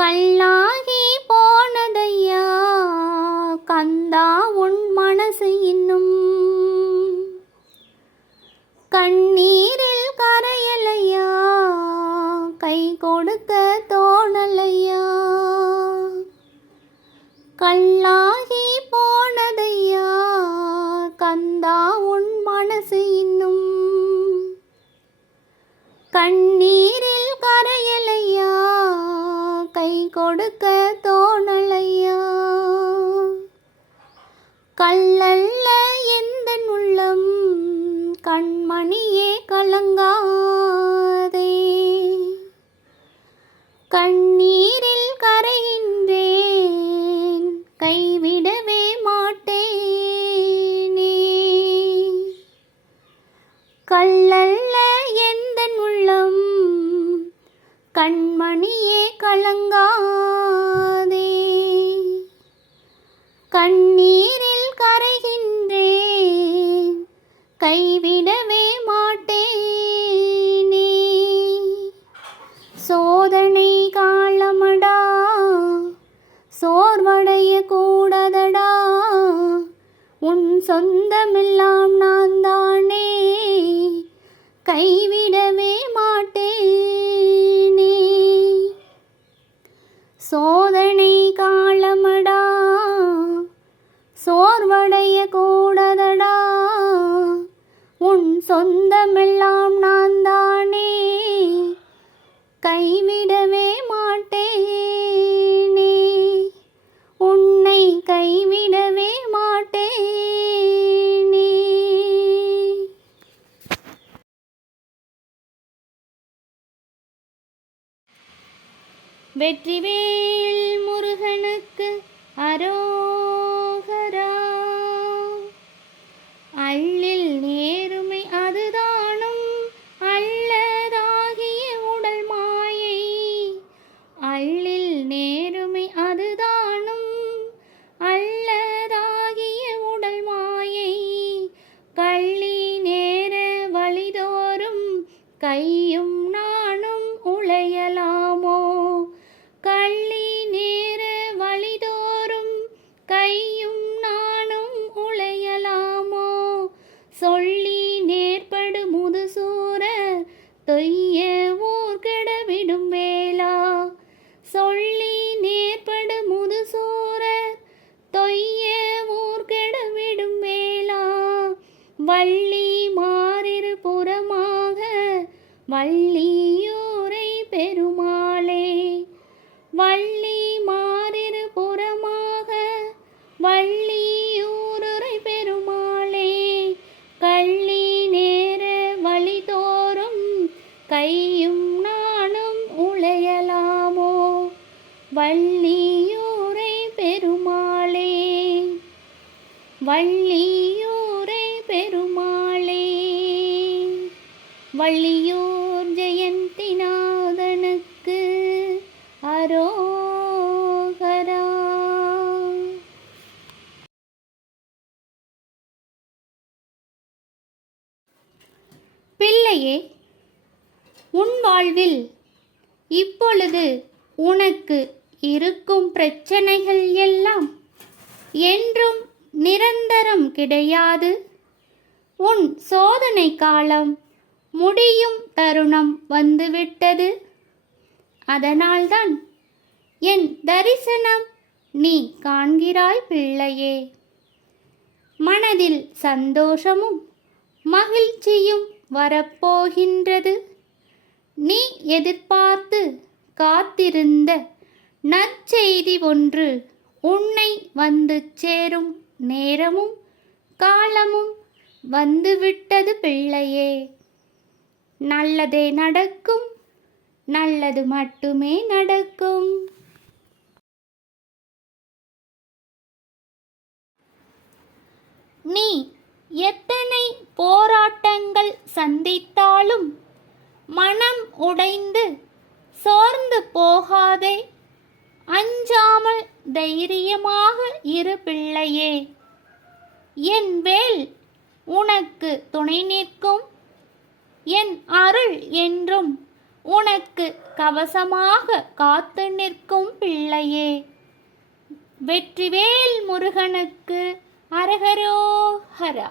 கல்லாகி போனதையா கந்தா உன் மனசு இன்னும் கண்ணீரில் கரையலையா கை கொடுக்க தோணலையா கல்லாகி போனதையா கந்தா உன் மனசு இன்னும் கண்ணீரில் கரையலையா கை கொடுக்க தோணலையா கல்லல்ல எந்தன் உள்ளம் கண்மணியே கலங்காதே கண்ணீரில் கரைகின்றேன் கைவிடவே மாட்டேனே கல்லல்ல எந்தன் உள்ளம் கண்மணியே கலங்காதே கண்ணீரில் கரைகின்றேன் கைவிடவே மாட்டேனே சோதனை காலமடா சோர்வடைய கூடாதடா உன் சொந்தமெல்லாம் நான் தானே கைவிடவே மாட்டேனே சோதனை காலமடா சோர்வடைய கூடாதடா உன் சொந்தமெல்லாம் நான் தானே கைவிடவே மாட்டேனே உன்னை கைவிடவே மாட்டேனே. வெற்றிவேல் முருகனுக்கு அரோகரா அள்ளில் நேருமை அதுதானும் அல்லதாகிய உடல் மாயை அள்ளில் நேருமை அதுதானும் அல்லதாகிய உடல் மாயை கள்ளி நேர வழிதோறும் கையும் நானும் உழையலாமோ கள்ளி நேர வழிதோறும் கையும் நானும் உழையலாமோ சொல்லி நேர்படு முதுசூர தொய்ய ஊர் கெடவிடும் வேளா சொல்லி நேர்படு முதுசூர தொய்ய ஊர் கெடவிடும் வேளா வள்ளி மாறிரு புறமாக வள்ளியூரை பெருமாளே வள்ளி மாறிரு புறமாக வள்ளியூரை பெருமாளே கள்ளி நேர வழிதோறும் கையும் நானும் உழையலாமோ வள்ளியூரை பெருமாளே வள்ளியூரை பெருமாளே வள்ளியூர் ஜெயந்திநாதனுக்கு அரோகரா. பிள்ளையே, உன் வாழ்வில் இப்பொழுது உனக்கு இருக்கும் பிரச்சனைகள் எல்லாம் என்றும் நிரந்தரம் கிடையாது. உன் சோதனை காலம் முடியும் தருணம் வந்துவிட்டது. அதனால்தான் என் தரிசனம் நீ காண்கிறாய் பிள்ளையே. மனதில் சந்தோஷமும் மகிழ்ச்சியும் வரப்போகின்றது. நீ எதிர்பார்த்து காத்திருந்த நற்செய்தி ஒன்று உன்னை வந்து சேரும் நேரமும் காலமும் வந்துவிட்டது பிள்ளையே. நல்லதே நடக்கும், நல்லது மட்டுமே நடக்கும். நீ எத்தனை போராட்டங்கள் சந்தித்தாலும் மனம் உடைந்து சோர்ந்து போகாதே. அஞ்சாமல் தைரியமாக இரு பிள்ளையே. என் வேல் உனக்கு துணை நிற்கும். என் அருள் என்றும் உனக்கு கவசமாக காத்து நிற்கும் பிள்ளையே. வெற்றிவேல் முருகனுக்கு அரகரோஹரா.